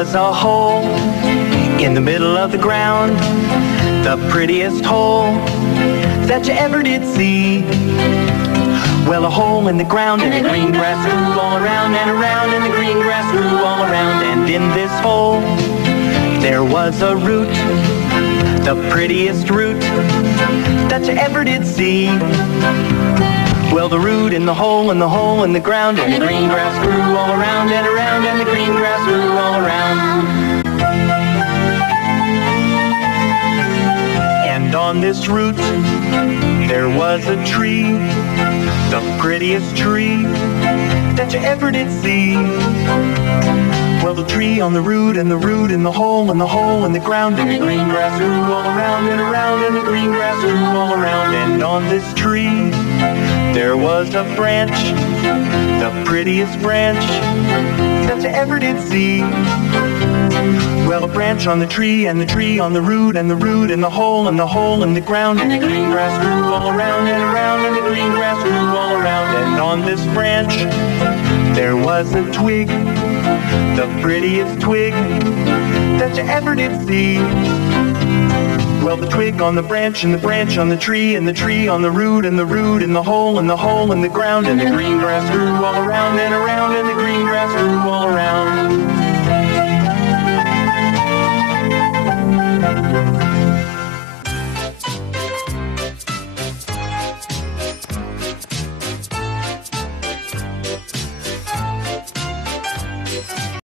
was a hole in the middle of the ground, the prettiest hole that you ever did see. Well, a hole in the ground, and the green grass grew all around and around, and the green grass grew all around. And in this hole, there was a root, the prettiest root that you ever did see. Well, the root in the hole and the hole in the ground, and the green grass grew all around and around, and the green grass grew all around. And on this root, there was a tree, the prettiest tree that you ever did see. Well, the tree on the root and the root in the hole and the hole in the ground, and the green grass grew all around and around, and the green grass grew all around. And on this tree, there was a branch, the prettiest branch that you ever did see. Well, a branch on the tree and the tree on the root and the root in the hole and the hole in the ground, and the green grass grew all around and around, and the green grass grew all around. And on this branch, there was a twig, the prettiest twig that you ever did see. Well, the twig on the branch and the branch on the tree and the tree on the root and the root in the hole and the hole in the ground, and the green grass grew all around